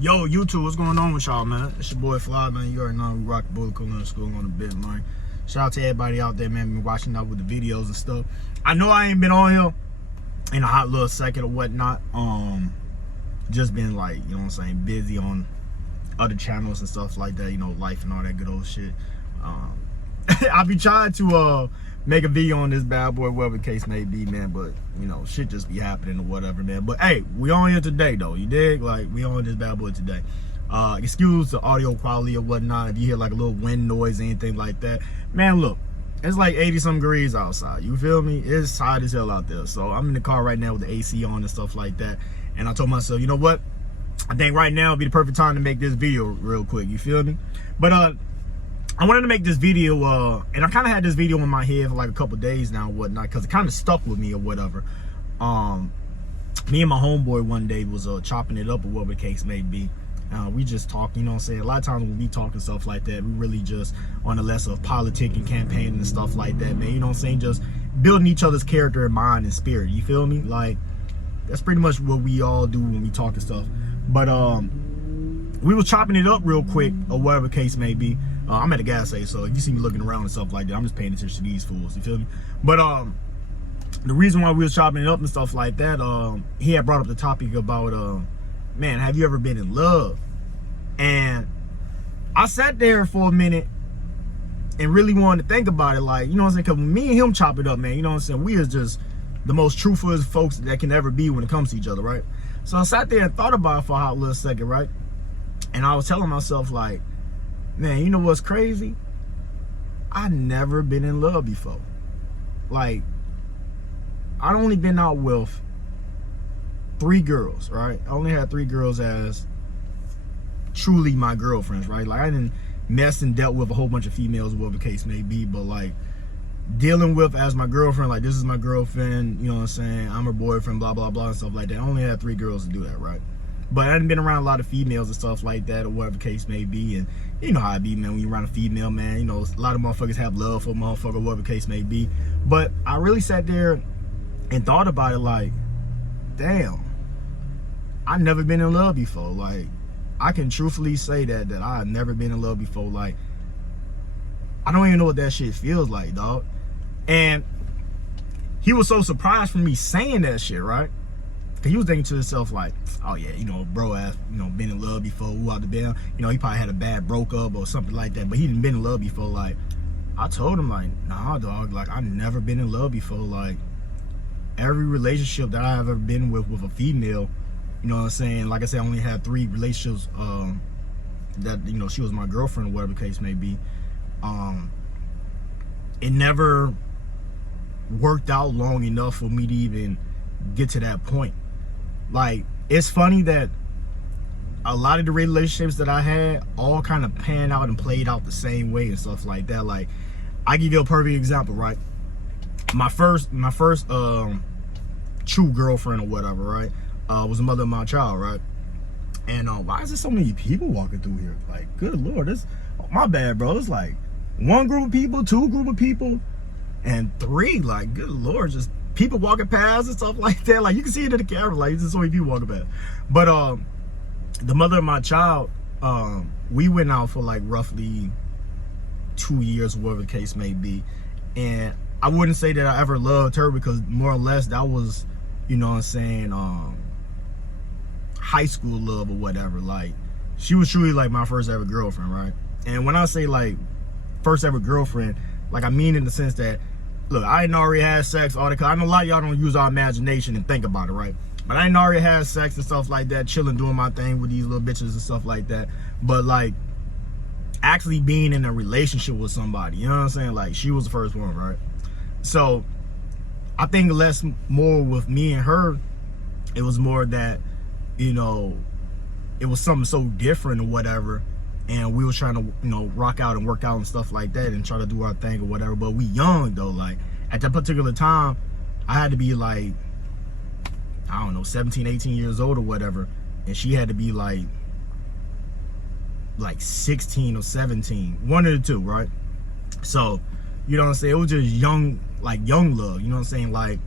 Yo, YouTube, what's going on with y'all, man? It's your boy Fly, man. You already know we rock the Bullet Cooler School on the bit, man. Shout out to everybody out there, man, been watching out with the videos and stuff. I know I ain't been on here in a hot little second or whatnot. Just been like, you know what I'm saying, busy on other channels and stuff like that, you know, life and all that good old shit. I be trying to make a video on this bad boy, whatever the case may be, man, but you know, shit just be happening or whatever, man. But hey, we on here today though, you dig? Like, we on this bad boy today. Excuse the audio quality or whatnot if you hear like a little wind noise or anything like that. Man, look, it's like 80-some degrees outside, you feel me? It's hot as hell out there. So I'm in the car right now with the AC on and stuff like that, and I told myself, you know what, I think right now would be the perfect time to make this video real quick, you feel me? But I wanted to make this video, and I kind of had this video in my head for like a couple days now and whatnot, because it kind of stuck with me or whatever. Me and my homeboy one day was chopping it up or whatever the case may be. We just talk, you know what I'm saying? A lot of times when we talk and stuff like that, we really just on the less of politicking, campaigning and stuff like that, man. You know what I'm saying? Just building each other's character and mind and spirit, you feel me? Like, that's pretty much what we all do when we talk and stuff. But we was chopping it up real quick or whatever the case may be. I'm at the gas station, so if you see me looking around and stuff like that, I'm just paying attention to these fools, you feel me? But the reason why we was chopping it up and stuff like that, he had brought up the topic about, man, have you ever been in love? And I sat there for a minute and really wanted to think about it, like, you know what I'm saying? Because when me and him chop it up, man, you know what I'm saying? We is just the most truthful folks that can ever be when it comes to each other, right? So I sat there and thought about it for a hot little second, right? And I was telling myself, like, man, you know what's crazy? I never been in love before. Like, I'd only been out with 3 girls, right? I only had 3 girls as truly my girlfriends, right? Like, I didn't mess and dealt with a whole bunch of females, whatever the case may be, but like, dealing with as my girlfriend, like, this is my girlfriend, you know what I'm saying? I'm her boyfriend, blah, blah, blah, and stuff like that. I only had 3 girls to do that, right? But I hadn't been around a lot of females and stuff like that, or whatever the case may be. And you know how it be, man, when you're around a female, man, you know, a lot of motherfuckers have love for a motherfucker, whatever the case may be. But I really sat there and thought about it, like, damn, I've never been in love before. Like, I can truthfully say that I've never been in love before. Like, I don't even know what that shit feels like, dog. And he was so surprised for me saying that shit, right? Cause he was thinking to himself like, oh yeah, you know, bro has, you know, been in love before, who out the bed, you know, he probably had a bad broke up or something like that, but he didn't been in love before. Like, I told him, like, nah, dog, like, I've never been in love before. Like, every relationship that I've ever been with a female, you know what I'm saying, like I said, I only had 3 relationships that, you know, she was my girlfriend or whatever the case may be. It never worked out long enough for me to even get to that point. Like, it's funny that a lot of the relationships that I had all kind of panned out and played out the same way and stuff like that. Like, I give you a perfect example, right? My first true girlfriend or whatever, right, was the mother of my child, right? And why is there so many people walking through here? Like, good Lord, this, oh, my bad, bro. It's like 1 group of people, 2 group of people, and 3, like, good Lord, just people walking past and stuff like that. Like, you can see it in the camera, like, there's so many people walking past. But the mother of my child, we went out for like roughly 2 years, whatever the case may be. And I wouldn't say that I ever loved her, because more or less that was, you know what I'm saying, high school love or whatever. Like, she was truly like my first ever girlfriend, right? And when I say like first ever girlfriend, like, I mean in the sense that, look, I didn't already have sex, all that, cause I know a lot of y'all don't use our imagination and think about it, right? But I didn't already have sex and stuff like that, chilling, doing my thing with these little bitches and stuff like that. But like, actually being in a relationship with somebody, you know what I'm saying? Like, she was the first one, right? So I think less more with me and her, it was more that, you know, it was something so different or whatever. And we was trying to, you know, rock out and work out and stuff like that and try to do our thing or whatever. But we young though. Like, at that particular time, I had to be like, I don't know, 17, 18 years old or whatever. And she had to be like 16 or 17. One of the two, right? So, you know what I'm saying? It was just young, like young love. You know what I'm saying? Like,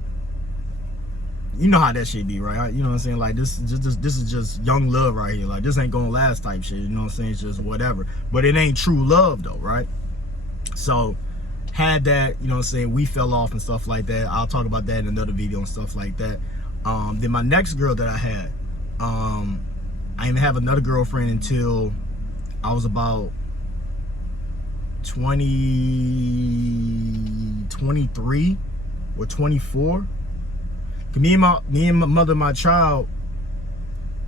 you know how that shit be, right? You know what I'm saying? Like this is just young love right here. Like this ain't gonna last type shit. You know what I'm saying? It's just whatever. But it ain't true love though, right? So had that, you know what I'm saying? We fell off and stuff like that. I'll talk about that in another video and stuff like that. Then my next girl that I had, I didn't have another girlfriend until I was about 23 or 24. Me and my mother, my child,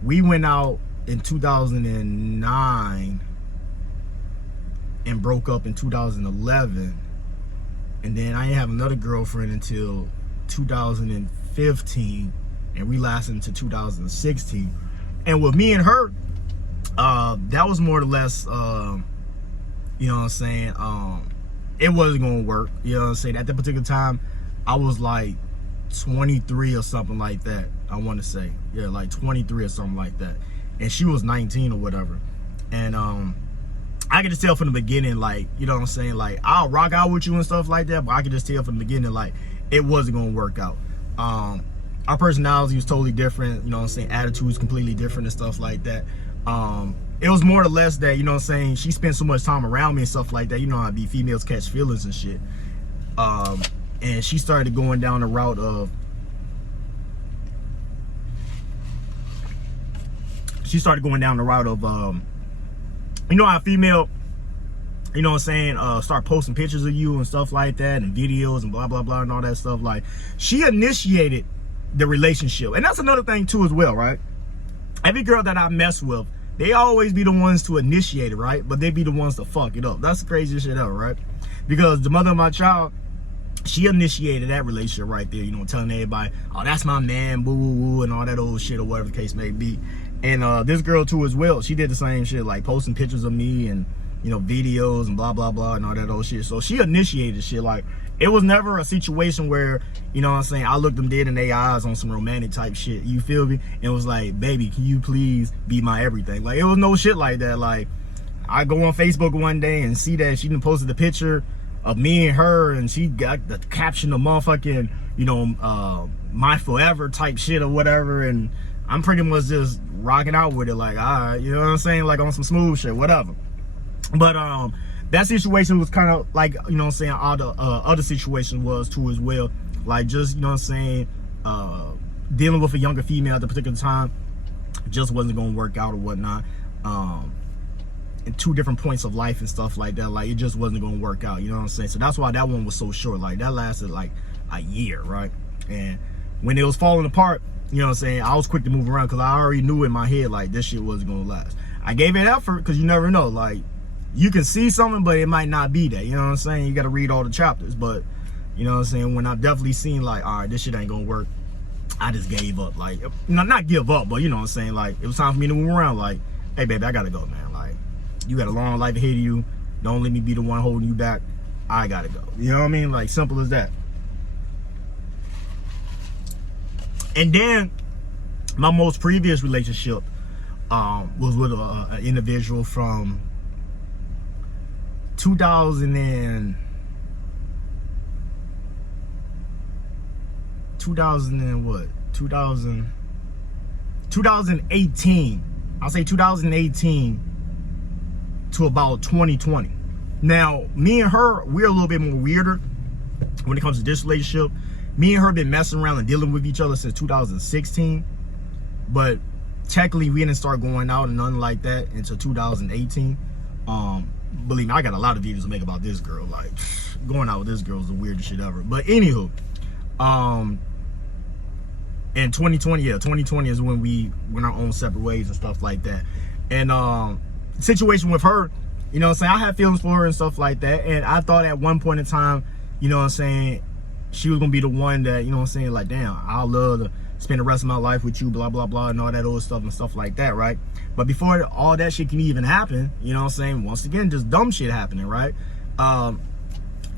we went out in 2009 and broke up in 2011, and then I didn't have another girlfriend until 2015, and we lasted into 2016. And with me and her, that was more or less, you know what I'm saying, it wasn't gonna work. You know what I'm saying? At that particular time, I was like 23 or something like that, I want to say. Yeah, like 23 or something like that, and she was 19 or whatever. And I could just tell from the beginning, like, you know what I'm saying, like, I'll rock out with you and stuff like that, but I could just tell from the beginning, like, it wasn't gonna work out. Our personality was totally different, you know what I'm saying, attitudes completely different and stuff like that. It was more or less that, you know what I'm saying, she spent so much time around me and stuff like that. You know how it be, females catch feelings and shit. And she started going down the route of, you know how a female, you know what I'm saying, start posting pictures of you and stuff like that, and videos and blah, blah, blah, and all that stuff. Like, she initiated the relationship. And that's another thing too as well, right? Every girl that I mess with, they always be the ones to initiate it, right? But they be the ones to fuck it up. That's the craziest shit ever, right? Because the mother of my child, she initiated that relationship right there, you know, telling everybody, oh, that's my man, boo, woo, woo, and all that old shit or whatever the case may be. And this girl too as well, she did the same shit, like posting pictures of me and, you know, videos and blah, blah, blah, and all that old shit. So she initiated shit. Like, it was never a situation where, you know what I'm saying, I looked them dead in their eyes on some romantic type shit, you feel me? And it was like, baby, can you please be my everything? Like, it was no shit like that. Like, I go on Facebook one day and see that she done posted the picture of me and her, and she got the caption of motherfucking, you know, my forever type shit or whatever, and I'm pretty much just rocking out with it, like, all right, you know what I'm saying, like on some smooth shit, whatever. But that situation was kind of like, you know what I'm saying, all the other situation was too as well, like, just, you know what I'm saying, dealing with a younger female at the particular time just wasn't gonna work out or whatnot. In two different points of life and stuff like that, like, it just wasn't gonna work out, you know what I'm saying? So that's why that one was so short. Like, that lasted like a year, right? And when it was falling apart, you know what I'm saying, I was quick to move around because I already knew in my head, like, this shit wasn't gonna last. I gave it effort because you never know, like, you can see something, but it might not be that, you know what I'm saying? You gotta read all the chapters. But, you know what I'm saying, when I definitely seen, like, all right, this shit ain't gonna work, I just gave up. Like, not give up, but, you know what I'm saying, like, it was time for me to move around. Like, hey, baby, I gotta go, man. Like, you got a long life ahead of you. Don't let me be the one holding you back. I gotta go. You know what I mean? Like, simple as that. And then my most previous relationship was with an individual from 2018. I'll say 2018 to about 2020. Now, me and her, we're a little bit more weirder when it comes to this relationship. Me and her been messing around and dealing with each other since 2016, but technically we didn't start going out and nothing like that until 2018. Believe me, I got a lot of videos to make about this girl. Like, going out with this girl is the weirdest shit ever. But anywho, in 2020, yeah, 2020 is when we went our own separate ways and stuff like that. And situation with her, you know what I'm saying, I had feelings for her and stuff like that, and I thought at one point in time, you know what I'm saying, she was gonna be the one that, you know what I'm saying, like, damn, I'd love to spend the rest of my life with you, blah, blah, blah, and all that old stuff and stuff like that, right? But before all that shit can even happen, you know what I'm saying, once again, just dumb shit happening, right?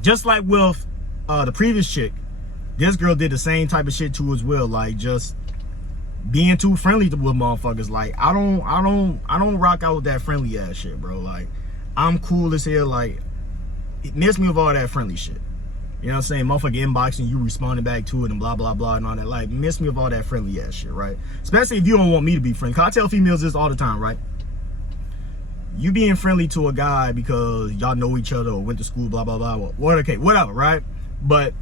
Just like with the previous chick, this girl did the same type of shit too as well, like, just being too friendly with motherfuckers. Like, I don't rock out with that friendly ass shit, bro. Like, I'm cool as hell. Like, it missed me with all that friendly shit. You know what I'm saying? Motherfucker inboxing, you responding back to it and blah, blah, blah and all that. Like, miss me of all that friendly ass shit, right? Especially if you don't want me to be friendly. Cause I tell females this all the time, right? You being friendly to a guy because y'all know each other or went to school, blah, blah, blah, whatever, right? But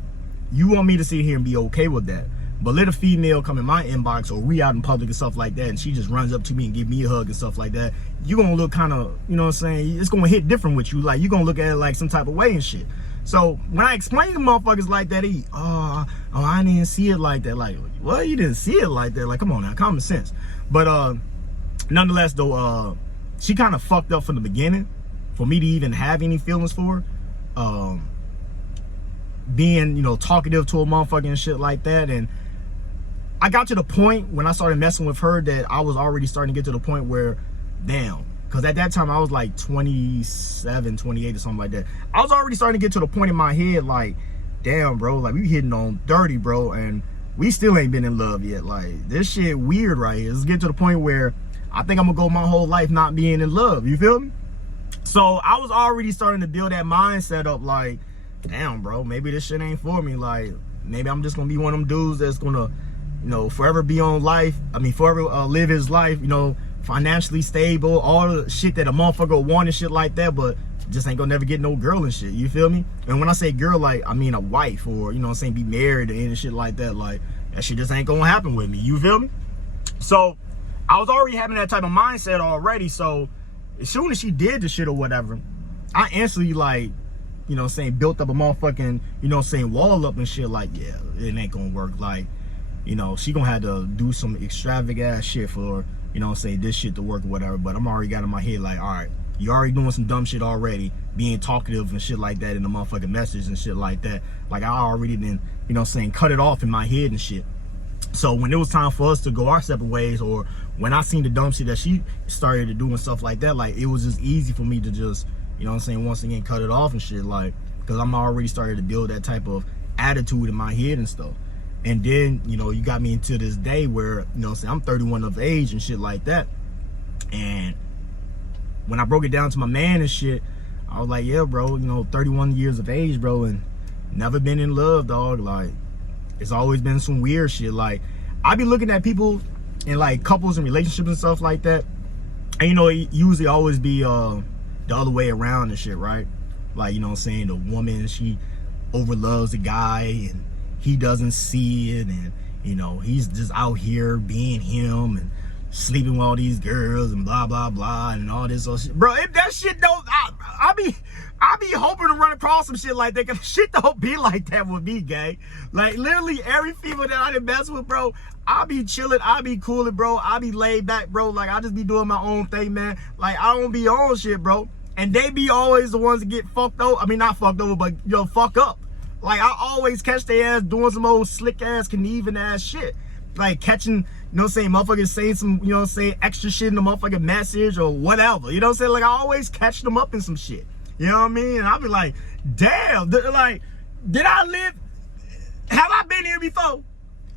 you want me to sit here and be okay with that. But let a female come in my inbox or we out in public and stuff like that, and she just runs up to me and give me a hug and stuff like that, you gonna look kind of, you know what I'm saying? It's gonna hit different with you. Like, you gonna look at it like some type of way and shit. So when I explain to motherfuckers like that, I didn't see it like that. Like, well, you didn't see it like that. Like, come on now, common sense. But nonetheless, though, she kind of fucked up from the beginning for me to even have any feelings for her. Being, you know, talkative to a motherfucker and shit like that. And I got to the point when I started messing with her that I was already starting to get to the point where, damn, because at that time I was like 27, 28 or something like that. I was already starting to get to the point in my head like, damn, bro, like we hitting on 30, bro, and we still ain't been in love yet. Like, this shit weird right here. It's getting to the point where I think I'm gonna go my whole life not being in love. You feel me? So I was already starting to build that mindset up like, damn, bro, maybe this shit ain't for me. Like, maybe I'm just gonna be one of them dudes that's gonna, you know, forever be on life. I mean, forever live his life, you know, financially stable, all the shit that a motherfucker want and shit like that, but just ain't gonna never get no girl and shit. You feel me? And when I say girl, like, I mean a wife, or, you know what I'm saying, be married and shit like that. Like, that shit just ain't gonna happen with me. You feel me? So I was already having that type of mindset already. So as soon as she did the shit or whatever, I instantly, like, you know what I'm saying, built up a motherfucking, you know what I'm saying, wall up and shit. Like, yeah, it ain't gonna work. Like, you know, she gonna have to do some extravagant ass shit for, you know what I'm saying, this shit to work or whatever. But I'm already got in my head like, all right, you already doing some dumb shit already, being talkative and shit like that in the motherfucking message and shit like that. Like, I already didn't, you know what I'm saying, cut it off in my head and shit. So when it was time for us to go our separate ways, or when I seen the dumb shit that she started to do and stuff like that, like, it was just easy for me to just, you know what I'm saying, once again, cut it off and shit, like, because I'm already started to build that type of attitude in my head and stuff. And then, you know, you got me into this day where, you know what I'm saying, I'm 31 of age and shit like that. And when I broke it down to my man and shit, I was like, yeah, bro, you know, 31 years of age, bro, and never been in love, dog. Like, it's always been some weird shit. Like, I be looking at people in, like, couples and relationships and stuff like that, and, you know, it usually always be the other way around and shit, right? Like, you know what I'm saying, the woman, she overloves the guy and he doesn't see it, and, you know, he's just out here being him and sleeping with all these girls and blah blah blah and all this other shit. Bro, if that shit don't, I be hoping to run across some shit like that, cause shit don't be like that with me, gang. Like, literally every female that I done mess with, bro, I be chilling, I be cooling, bro, I be laid back, bro. Like, I just be doing my own thing, man. Like, I don't be on shit, bro. And they be always the ones that get fucked over. I mean, not fucked over, but, you know, fuck up. Like, I always catch their ass doing some old slick ass, conniving ass shit. Like, catching, you know what I'm saying, motherfuckers saying some, you know what I'm saying, extra shit in the motherfucking message or whatever. You know what I'm saying? Like, I always catch them up in some shit. You know what I mean? And I be like, damn, like, did I live? Have I been here before?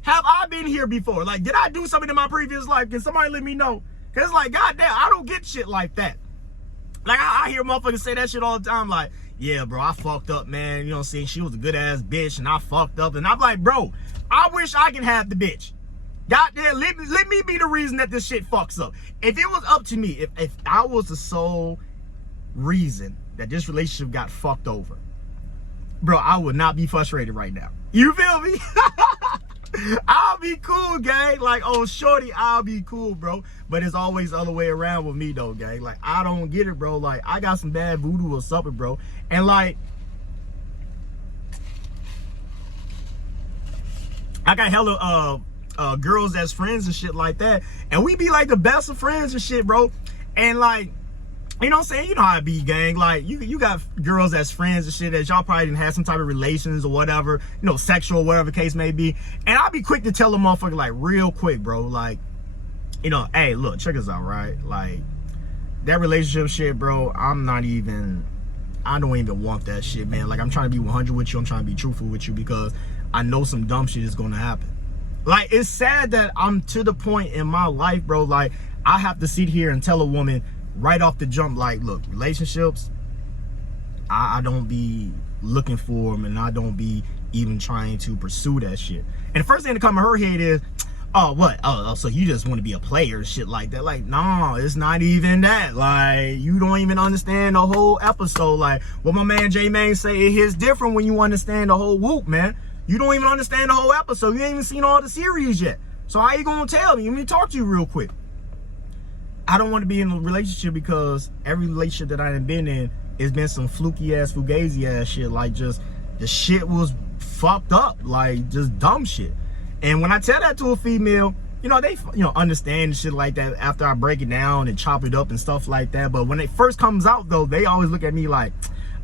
Have I been here before? Like, did I do something in my previous life? Can somebody let me know? Because, like, goddamn, I don't get shit like that. Like, I hear motherfuckers say that shit all the time. Like, yeah, bro, I fucked up, man. You know what I'm saying? She was a good ass bitch and I fucked up. And I'm like, bro, I wish I can have the bitch. Goddamn, let me be the reason that this shit fucks up. If it was up to me, if I was the sole reason that this relationship got fucked over, bro, I would not be frustrated right now. You feel me? I'll be cool, gang. Like, oh, shorty, I'll be cool, bro. But it's always the other way around with me, though, gang. Like, I don't get it, bro. Like, I got some bad voodoo or something, bro. And, like, I got hella girls as friends and shit like that. And we be, like, the best of friends and shit, bro. And, like, you know what I'm saying? You know how it be, gang. Like, you got girls as friends and shit that y'all probably didn't have some type of relations or whatever, you know, sexual, whatever the case may be. And I'll be quick to tell a motherfucker, like, real quick, bro. Like, you know, hey, look, check us out, right? Like, that relationship shit, bro, I don't even want that shit, man. Like, I'm trying to be 100 with you. I'm trying to be truthful with you because I know some dumb shit is going to happen. Like, it's sad that I'm to the point in my life, bro, like, I have to sit here and tell a woman right off the jump, like, look, relationships, I don't be looking for them, and I don't be even trying to pursue that shit. And the first thing to come in her head is, oh, what? Oh, so you just want to be a player, shit like that. Like, no, it's not even that. Like, you don't even understand the whole episode. Like, what my man J-Mane say, it hits different when you understand the whole whoop, man. You don't even understand the whole episode. You ain't even seen all the series yet. So how you gonna tell me? Let me talk to you real quick. I don't want to be in a relationship because every relationship that I done been in, it's been some fluky ass, fugazi ass shit. Like, just, the shit was fucked up. Like, just dumb shit. And when I tell that to a female, you know, they, you know, understand shit like that after I break it down and chop it up and stuff like that. But when it first comes out, though, they always look at me like,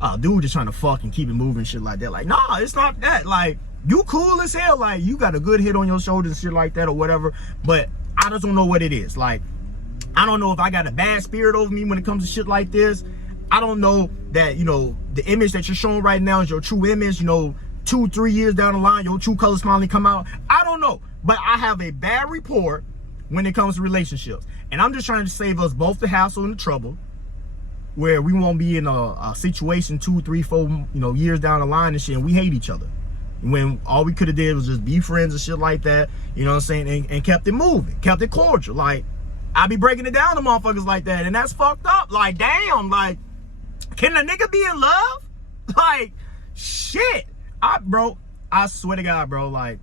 oh, dude just trying to fuck and keep it moving, shit like that. Like, nah, it's not that. Like, you cool as hell. Like, you got a good hit on your shoulders and shit like that or whatever. But I just don't know what it is. Like, I don't know if I got a bad spirit over me when it comes to shit like this. I don't know that, you know, the image that you're showing right now is your true image. You know, 2-3 years down the line, your true colors finally come out. I don't know, but I have a bad report when it comes to relationships, and I'm just trying to save us both the hassle and the trouble, where we won't be in a situation 2, 3, 4, you know, years down the line and shit, and we hate each other when all we could have did was just be friends and shit like that. You know what I'm saying? And kept it moving, kept it cordial. Like, I be breaking it down to motherfuckers like that, and that's fucked up. Like, damn, like, can a nigga be in love? Like, shit. Bro, I swear to God, bro, like,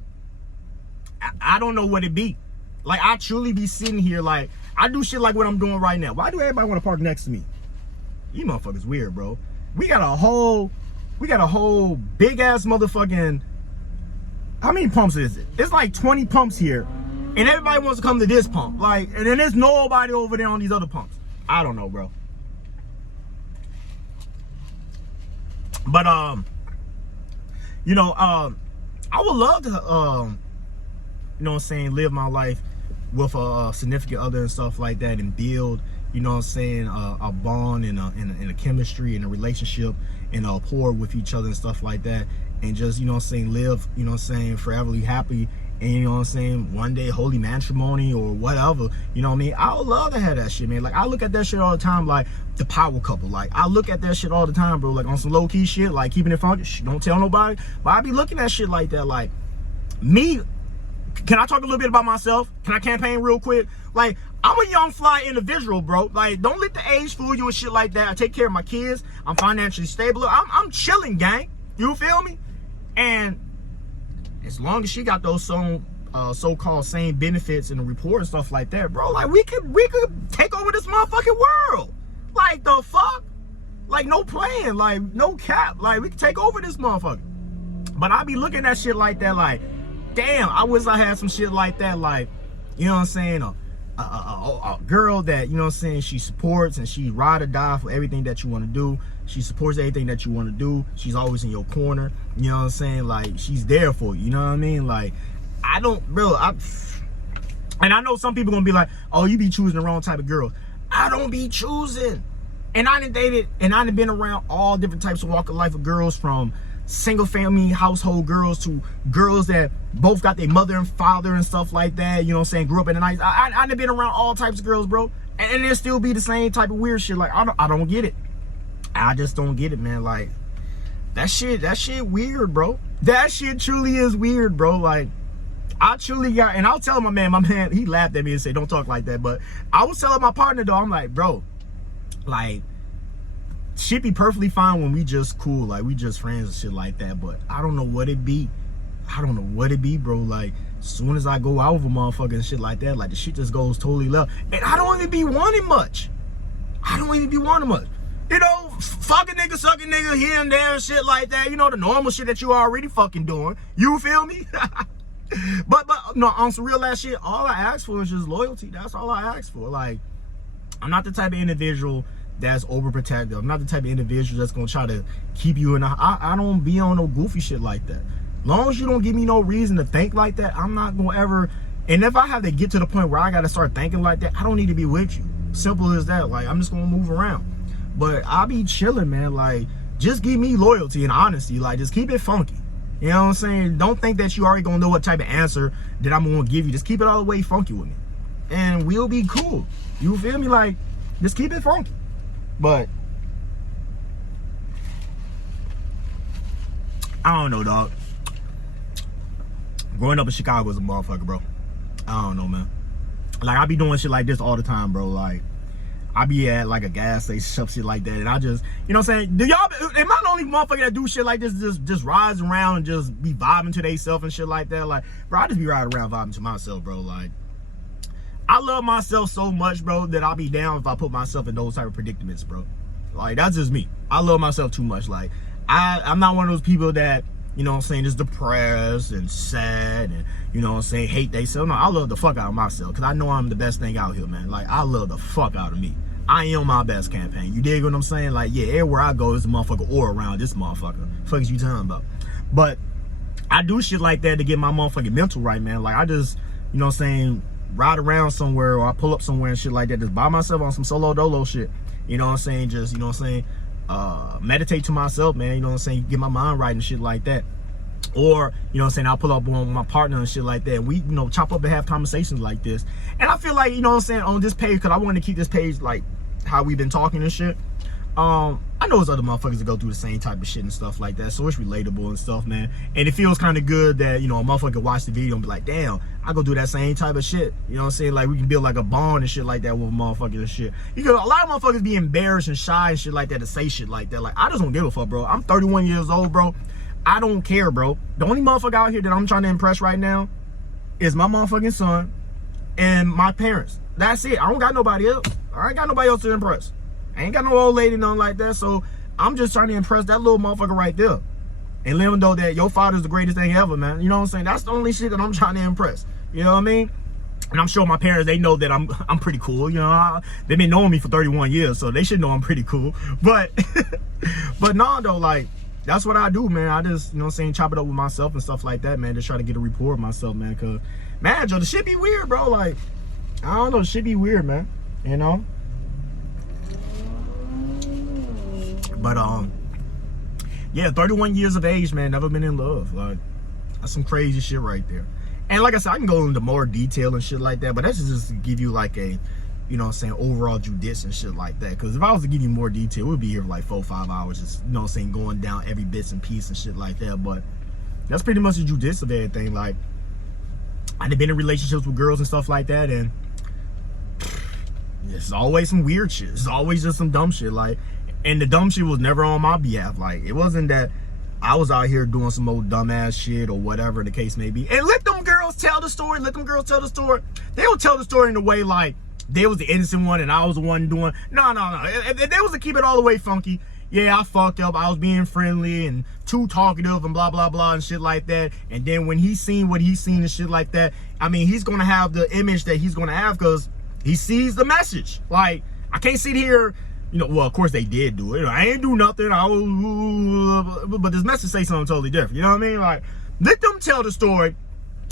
I don't know what it be. Like, I truly be sitting here, like, I do shit like what I'm doing right now. Why do everybody want to park next to me? You motherfuckers weird, bro. We got a whole big ass motherfucking, how many pumps is it? It's like 20 pumps here, and everybody wants to come to this pump. Like, and then there's nobody over there on these other pumps. I don't know, bro. But, you know, I would love to, you know what I'm saying, live my life with a significant other and stuff like that, and build, you know what I'm saying, a bond and a chemistry and a relationship and a rapport with each other and stuff like that, and just, you know what I'm saying, live, you know what I'm saying, foreverly happy, and, you know what I'm saying, one day holy matrimony or whatever, you know what I mean? I would love to have that shit, man. Like, I look at that shit all the time, like the power couple. Like, I look at that shit all the time, bro, like on some low-key shit, like keeping it funky. Don't tell nobody, but I be looking at shit like that. Like, me, can I talk a little bit about myself? Can I campaign real quick? Like, I'm a young fly individual, bro. Like, don't let the age fool you and shit like that. I take care of my kids. I'm financially stable. I'm chilling, gang. You feel me? And as long as she got those so-called same benefits and the report and stuff like that, bro, like, we could take over this motherfucking world. Like, the fuck? Like, no plan. Like, no cap. Like, we could take over this motherfucker. But I be looking at shit like that, like, damn, I wish I had some shit like that. Like, you know what I'm saying? A girl that, you know what I'm saying, she supports and she ride or die for everything that you want to do. She supports everything that you want to do. She's always in your corner. You know what I'm saying? Like, she's there for you. You know what I mean? Like, I don't, bro, and I know some people gonna be like, oh, you be choosing the wrong type of girls. I don't be choosing. And I done dated, and I done been around all different types of walk of life of girls, from single family household girls to girls that both got their mother and father and stuff like that, you know what I'm saying, grew up in the nice. I done been around all types of girls, bro, and there still be the same type of weird shit. Like, I don't get it. I just don't get it, man. Like, that shit weird, bro. That shit truly is weird, bro. Like, I truly got, and I'll tell my man, he laughed at me and said, don't talk like that, but I was telling my partner, though, I'm like, bro, like, shit be perfectly fine when we just cool, like, we just friends and shit like that, but I don't know what it be. I don't know what it be, bro. Like, as soon as I go out with a motherfucker and shit like that, like, the shit just goes totally left, and I don't even be wanting much. You know, fuck a nigga, suck a nigga here and there and shit like that. You know, the normal shit that you already fucking doing. You feel me? But no, on some real ass shit, all I ask for is just loyalty. That's all I ask for. Like, I'm not the type of individual that's overprotective. I'm not the type of individual that's gonna try to keep you in a, I don't be on no goofy shit like that. Long as you don't give me no reason to think like that, I'm not gonna ever. And if I have to get to the point where I gotta start thinking like that, I don't need to be with you. Simple as that. Like, I'm just gonna move around. But I be chilling, man. Like, just give me loyalty and honesty. Like, just keep it funky. You know what I'm saying? Don't think that you already gonna know what type of answer that I'm gonna give you. Just keep it all the way funky with me, and we'll be cool. You feel me? Like, just keep it funky. But I don't know, dog. Growing up in Chicago was a motherfucker, bro. I don't know, man. Like, I be doing shit like this all the time, bro. Like, I be at like a gas station, some shit like that, and I just, you know what I'm saying? Do y'all, am I the only motherfucker that do shit like this, just rides around and just be vibing to themselves and shit like that? Like, bro, I just be riding around vibing to myself, bro. Like, I love myself so much, bro, that I'll be down if I put myself in those type of predicaments, bro. Like, that's just me. I love myself too much. Like, I'm not one of those people that, you know what I'm saying, is depressed and sad and, you know what I'm saying, hate themselves. No, I love the fuck out of myself because I know I'm the best thing out here, man. Like, I love the fuck out of me. I am my best campaign. You dig what I'm saying? Like, yeah, everywhere I go, there's a motherfucker or around this motherfucker. The fuck is you talking about? But I do shit like that to get my motherfucking mental right, man. Like, I just, you know what I'm saying, ride around somewhere or I pull up somewhere and shit like that just by myself on some solo dolo shit. You know what I'm saying? Just, you know what I'm saying, meditate to myself, man. You know what I'm saying? Get my mind right and shit like that. Or, you know what I'm saying, I'll pull up on my partner and shit like that. And we, you know, chop up and have conversations like this. And I feel like, you know what I'm saying, on this page, because I wanted to keep this page like how we've been talking and shit. I know there's other motherfuckers that go through the same type of shit and stuff like that. So it's relatable and stuff, man. And it feels kind of good that, you know, a motherfucker watch the video and be like, damn, I go do that same type of shit. You know what I'm saying? Like, we can build like a bond and shit like that with a motherfucker and shit. You know, a lot of motherfuckers be embarrassed and shy and shit like that to say shit like that. Like, I just don't give a fuck, bro. I'm 31 years old, bro. I don't care, bro. The only motherfucker out here that I'm trying to impress right now is my motherfucking son and my parents. That's it. I don't got nobody else. I ain't got nobody else to impress. I ain't got no old lady, nothing like that. So I'm just trying to impress that little motherfucker right there. And let him know that your father's the greatest thing ever, man. You know what I'm saying? That's the only shit that I'm trying to impress. You know what I mean? And I'm sure my parents, they know that I'm pretty cool. You know, they've been knowing me for 31 years, so they should know I'm pretty cool. But, but no, though, like, that's what I do, man. I just, you know what I'm saying, chop it up with myself and stuff like that, man. Just try to get a rapport with myself, man. Cause, man, Joe, the shit be weird, bro. Like, I don't know, the shit be weird, man. You know? But, yeah, 31 years of age, man. Never been in love. Like, that's some crazy shit right there. And like I said, I can go into more detail and shit like that. But that's just to give you, like, a, you know what I'm saying, overall judice and shit like that. Because if I was to give you more detail, we'd be here for like 4 or 5 hours, just, you know what I'm saying, going down every bits and piece and shit like that. But that's pretty much the judice of everything. Like, I've been in relationships with girls and stuff like that, and it's always some weird shit. It's always just some dumb shit. Like, and the dumb shit was never on my behalf. Like, it wasn't that I was out here doing some old dumbass shit or whatever the case may be. And let them girls tell the story. Let them girls tell the story. They will tell the story in a way like they was the innocent one and I was the one doing. No. If they was to keep it all the way funky, yeah, I fucked up. I was being friendly and too talkative and blah, blah, blah and shit like that. And then when he's seen what he's seen and shit like that, I mean, he's going to have the image that he's going to have because he sees the message. Like, I can't sit here, you know, well, of course they did do it. I ain't do nothing. But this message say something totally different. You know what I mean? Like, let them tell the story.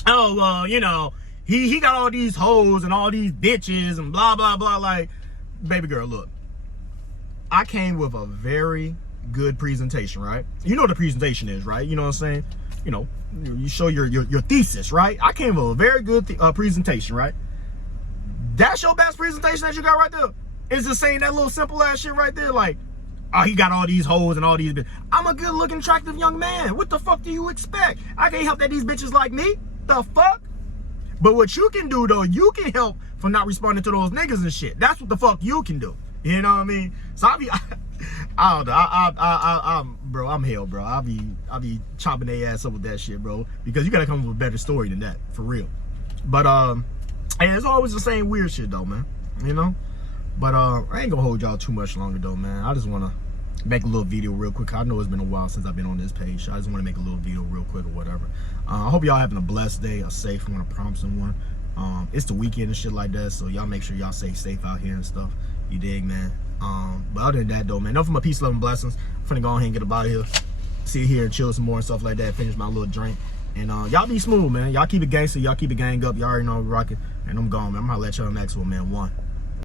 Oh, well, you know, he got all these hoes and all these bitches and blah, blah, blah. Like, baby girl, look. I came with a very good presentation, right? You know what the presentation is, right? You know what I'm saying? You know, you show your thesis, right? I came with a very good presentation, right? That's your best presentation that you got right there. It's just saying that little simple ass shit right there, like, oh, he got all these hoes and all these bitches. I'm a good looking, attractive young man. What the fuck do you expect? I can't help that these bitches like me. The fuck? But what you can do though, you can help from not responding to those niggas and shit. That's what the fuck you can do. You know what I mean? So I don't know. Bro, I'm hell, bro. I'll be chopping their ass up with that shit, bro. Because you gotta come up with a better story than that, for real. But hey, it's always the same weird shit though, man. You know? But I ain't gonna hold y'all too much longer though, man. I just wanna make a little video real quick. I know it's been a while since I've been on this page. So I just wanna make a little video real quick or whatever. I hope y'all having a blessed day, a safe one, a promising one. It's the weekend and shit like that, so y'all make sure y'all stay safe out here and stuff. You dig, man? But other than that though, man, enough of my peace, love, and blessings. I'm finna go ahead and get up out of here, sit here and chill some more and stuff like that, finish my little drink. And y'all be smooth, man. Y'all keep it gangster, y'all keep it gang up. Y'all already know I'm rocking. And I'm gone, man. I'm gonna let y'all next one, man. One.